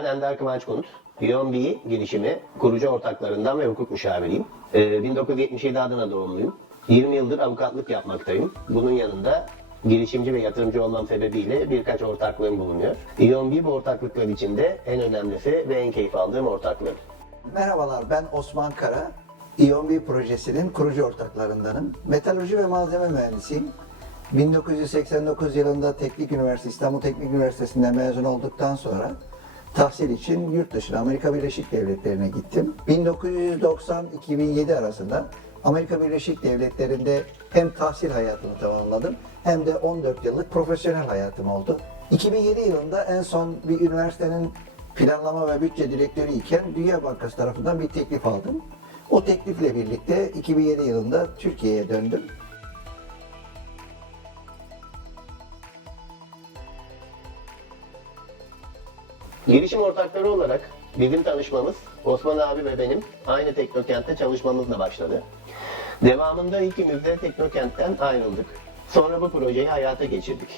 Ben Ender Kıvanç Konut. Bee girişimi kurucu ortaklarından ve hukuk müşaviriyim. Ee, 1977 Adana doğumluyum. 20 yıldır avukatlık yapmaktayım. Bunun yanında girişimci ve yatırımcı olmam sebebiyle birkaç ortaklığım bulunuyor. Bee bu ortaklıklar içinde en önemlisi ve en keyif aldığım ortaklığım. Merhabalar, ben Osman Kara. İON projesinin kurucu ortaklarındanım. Metalurji ve malzeme mühendisiyim. 1989 yılında Teknik Üniversitesi, İstanbul Teknik Üniversitesi'nden mezun olduktan sonra tahsil için yurt dışına Amerika Birleşik Devletleri'ne gittim. 1990-2007 arasında Amerika Birleşik Devletleri'nde hem tahsil hayatımı tamamladım hem de 14 yıllık profesyonel hayatım oldu. 2007 yılında en son bir üniversitenin planlama ve bütçe direktörü iken Dünya Bankası tarafından bir teklif aldım. O teklifle birlikte 2007 yılında Türkiye'ye döndüm. Girişim ortakları olarak bizim tanışmamız Osman abi ve benim aynı Teknokent'te çalışmamızla başladı. Devamında ikimiz de Teknokent'ten ayrıldık. Sonra bu projeyi hayata geçirdik.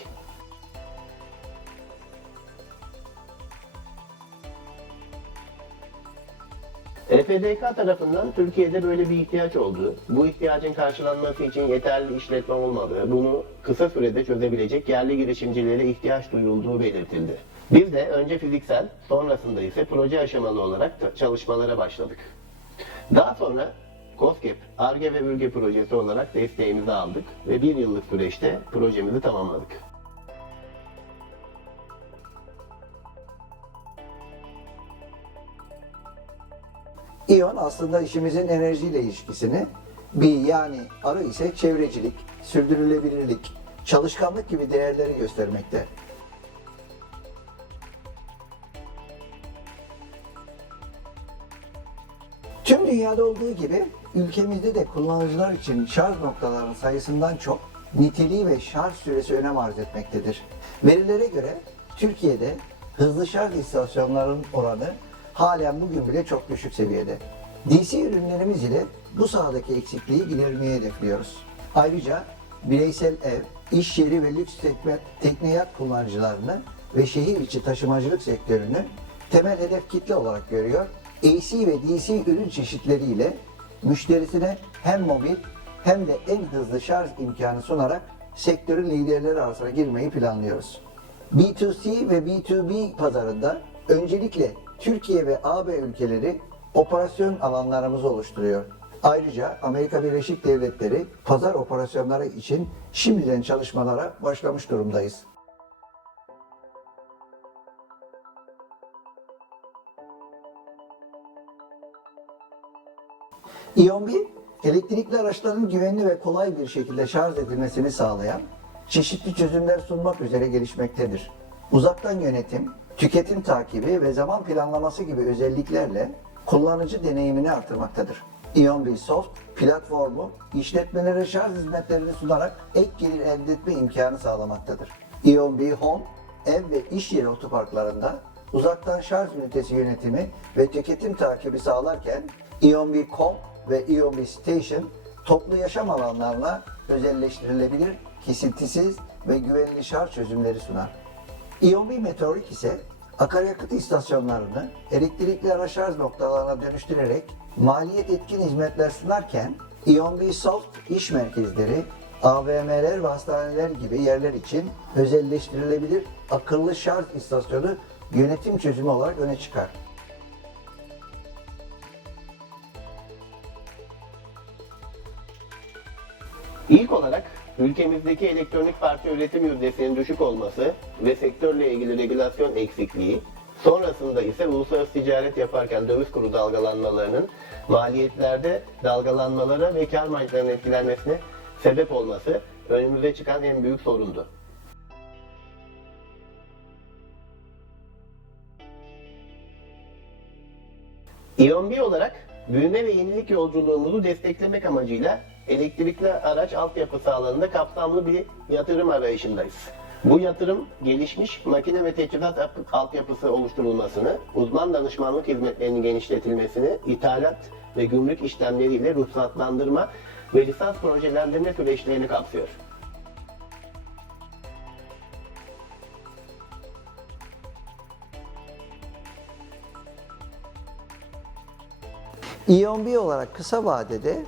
EPDK tarafından Türkiye'de böyle bir ihtiyaç oldu. Bu ihtiyacın karşılanması için yeterli işletme olmadığı, bunu kısa sürede çözebilecek yerli girişimcilere ihtiyaç duyulduğu belirtildi. Biz de önce fiziksel, sonrasında ise proje aşamalı olarak çalışmalara başladık. Daha sonra COSGAP, ARGE ve Ülge projesi olarak desteğimizi aldık ve bir yıllık süreçte projemizi tamamladık. İyon aslında işimizin enerjiyle ilişkisini bir yani arı ise çevrecilik, sürdürülebilirlik, çalışkanlık gibi değerleri göstermekte. Dünyada olduğu gibi ülkemizde de kullanıcılar için şarj noktalarının sayısından çok niteliği ve şarj süresi önem arz etmektedir. Verilere göre Türkiye'de hızlı şarj istasyonlarının oranı halen bugün bile çok düşük seviyede. DC ürünlerimiz ile bu sahadaki eksikliği gidermeyi hedefliyoruz. Ayrıca bireysel ev, iş yeri ve lüks tekne, tekneyat kullanıcılarını ve şehir içi taşımacılık sektörünü temel hedef kitle olarak görüyor. AC ve DC ürün çeşitleriyle müşterisine hem mobil hem de en hızlı şarj imkanı sunarak sektörün liderleri arasına girmeyi planlıyoruz. B2C ve B2B pazarında öncelikle Türkiye ve AB ülkeleri operasyon alanlarımızı oluşturuyor. Ayrıca Amerika Birleşik Devletleri pazar operasyonları için şimdiden çalışmalara başlamış durumdayız. 1, elektrikli araçların güvenli ve kolay bir şekilde şarj edilmesini sağlayan çeşitli çözümler sunmak üzere gelişmektedir. Uzaktan yönetim, tüketim takibi ve zaman planlaması gibi özelliklerle kullanıcı deneyimini artırmaktadır. Ion Soft platformu işletmelere şarj hizmetlerini sunarak ek gelir elde etme imkanı sağlamaktadır. Ion Home ev ve iş yeri otoparklarında uzaktan şarj ünitesi yönetimi ve tüketim takibi sağlarken Ion B Com ve Ion B Station toplu yaşam alanlarına özelleştirilebilir, kesintisiz ve güvenli şarj çözümleri sunar. İyon Meteorik ise akaryakıt istasyonlarını elektrikli ara şarj noktalarına dönüştürerek maliyet etkin hizmetler sunarken İyon Soft iş merkezleri, AVM'ler ve hastaneler gibi yerler için özelleştirilebilir akıllı şarj istasyonu yönetim çözümü olarak öne çıkar. İlk olarak ülkemizdeki elektronik parça üretim yüzdesinin düşük olması ve sektörle ilgili regülasyon eksikliği, sonrasında ise uluslararası ticaret yaparken döviz kuru dalgalanmalarının maliyetlerde dalgalanmalara ve kar marjlarının etkilenmesine sebep olması önümüze çıkan en büyük sorundu. İyon olarak büyüme ve yenilik yolculuğumuzu desteklemek amacıyla elektrikli araç altyapısı alanında kapsamlı bir yatırım arayışındayız. Bu yatırım gelişmiş makine ve teçhizat yap- altyapısı oluşturulmasını, uzman danışmanlık hizmetlerinin genişletilmesini, ithalat ve gümrük işlemleriyle ruhsatlandırma ve lisans projelendirme süreçlerini kapsıyor. İON olarak kısa vadede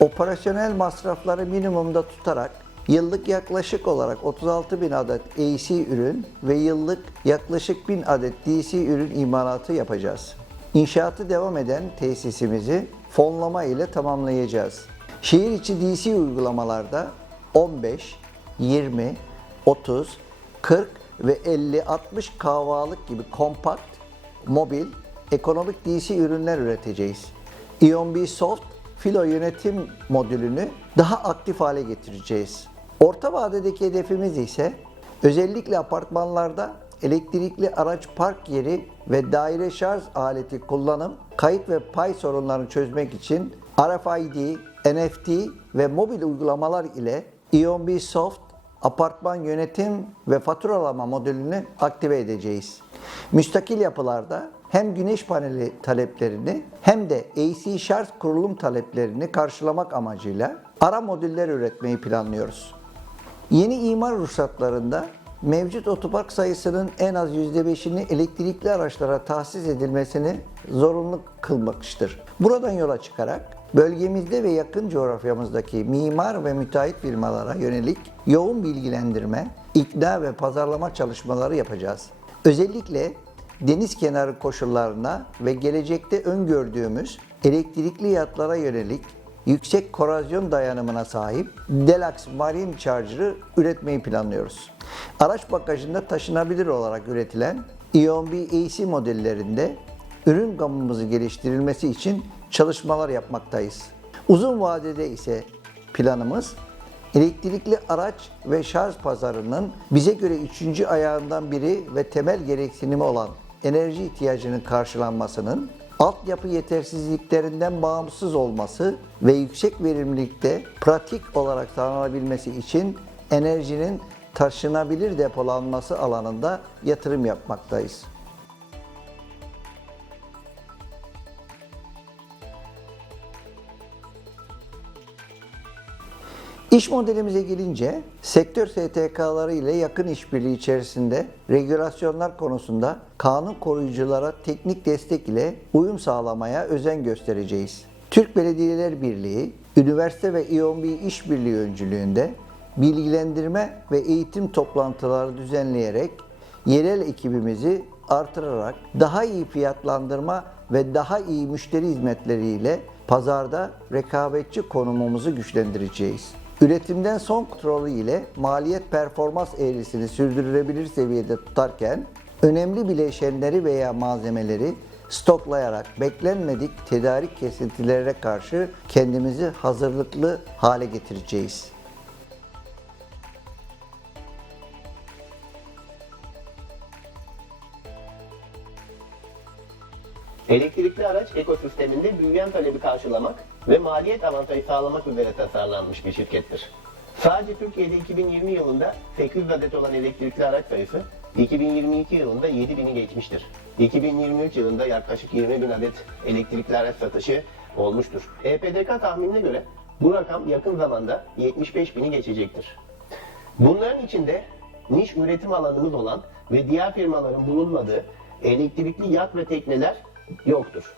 operasyonel masrafları minimumda tutarak yıllık yaklaşık olarak 36 bin adet AC ürün ve yıllık yaklaşık 1000 adet DC ürün imalatı yapacağız. İnşaatı devam eden tesisimizi fonlama ile tamamlayacağız. Şehir içi DC uygulamalarda 15, 20, 30, 40 ve 50-60 kahvalık gibi kompakt, mobil, ekonomik DC ürünler üreteceğiz. IONB Soft filo yönetim modülünü daha aktif hale getireceğiz. Orta vadedeki hedefimiz ise özellikle apartmanlarda elektrikli araç park yeri ve daire şarj aleti kullanım, kayıt ve pay sorunlarını çözmek için RFID, NFT ve mobil uygulamalar ile IONB Soft apartman yönetim ve faturalama modülünü aktive edeceğiz. Müstakil yapılarda hem güneş paneli taleplerini hem de AC şarj kurulum taleplerini karşılamak amacıyla ara modüller üretmeyi planlıyoruz. Yeni imar ruhsatlarında mevcut otopark sayısının en az %5'ini elektrikli araçlara tahsis edilmesini zorunlu kılmıştır. Buradan yola çıkarak bölgemizde ve yakın coğrafyamızdaki mimar ve müteahhit firmalara yönelik yoğun bilgilendirme, ikna ve pazarlama çalışmaları yapacağız. Özellikle deniz kenarı koşullarına ve gelecekte öngördüğümüz elektrikli yatlara yönelik yüksek korozyon dayanımına sahip Delax Marine Charger'ı üretmeyi planlıyoruz. Araç bagajında taşınabilir olarak üretilen Ion B AC modellerinde ürün gamımızı geliştirilmesi için çalışmalar yapmaktayız. Uzun vadede ise planımız elektrikli araç ve şarj pazarının bize göre üçüncü ayağından biri ve temel gereksinimi olan enerji ihtiyacının karşılanmasının altyapı yetersizliklerinden bağımsız olması ve yüksek verimlilikte pratik olarak sağlanabilmesi için enerjinin taşınabilir depolanması alanında yatırım yapmaktayız. İş modelimize gelince sektör STK'ları ile yakın işbirliği içerisinde regülasyonlar konusunda kanun koruyuculara teknik destek ile uyum sağlamaya özen göstereceğiz. Türk Belediyeler Birliği, üniversite ve İONB işbirliği öncülüğünde bilgilendirme ve eğitim toplantıları düzenleyerek yerel ekibimizi artırarak daha iyi fiyatlandırma ve daha iyi müşteri hizmetleriyle pazarda rekabetçi konumumuzu güçlendireceğiz. Üretimden son kontrolü ile maliyet performans eğrisini sürdürülebilir seviyede tutarken önemli bileşenleri veya malzemeleri stoklayarak beklenmedik tedarik kesintilerine karşı kendimizi hazırlıklı hale getireceğiz. Elektrikli araç ekosisteminde büyüyen talebi karşılamak ve maliyet avantajı sağlamak üzere tasarlanmış bir şirkettir. Sadece Türkiye'de 2020 yılında 800 adet olan elektrikli araç sayısı 2022 yılında 7000'i geçmiştir. 2023 yılında yaklaşık 20 bin adet elektrikli araç satışı olmuştur. EPDK tahminine göre bu rakam yakın zamanda 75 bini geçecektir. Bunların içinde niş üretim alanımız olan ve diğer firmaların bulunmadığı elektrikli yat ve tekneler yoktur.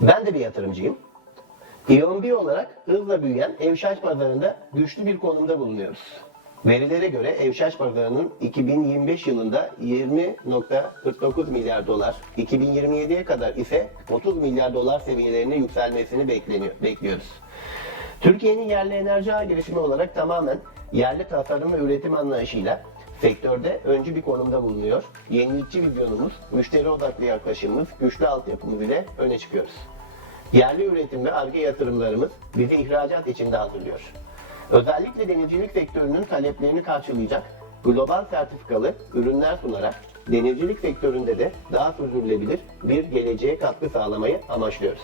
Ben de bir yatırımcıyım. İONB olarak hızla büyüyen ev şarj pazarında güçlü bir konumda bulunuyoruz. Verilere göre ev şarj pazarının 2025 yılında 20.49 milyar dolar, 2027'ye kadar ise 30 milyar dolar seviyelerine yükselmesini bekliyoruz. Türkiye'nin yerli enerji ağ girişimi olarak tamamen yerli tasarım ve üretim anlayışıyla sektörde öncü bir konumda bulunuyor. Yenilikçi vizyonumuz, müşteri odaklı yaklaşımımız, güçlü altyapımız ile öne çıkıyoruz. Yerli üretim ve ARGE yatırımlarımız bizi ihracat içinde hazırlıyor. Özellikle denizcilik sektörünün taleplerini karşılayacak global sertifikalı ürünler sunarak denizcilik sektöründe de daha sürdürülebilir bir geleceğe katkı sağlamayı amaçlıyoruz.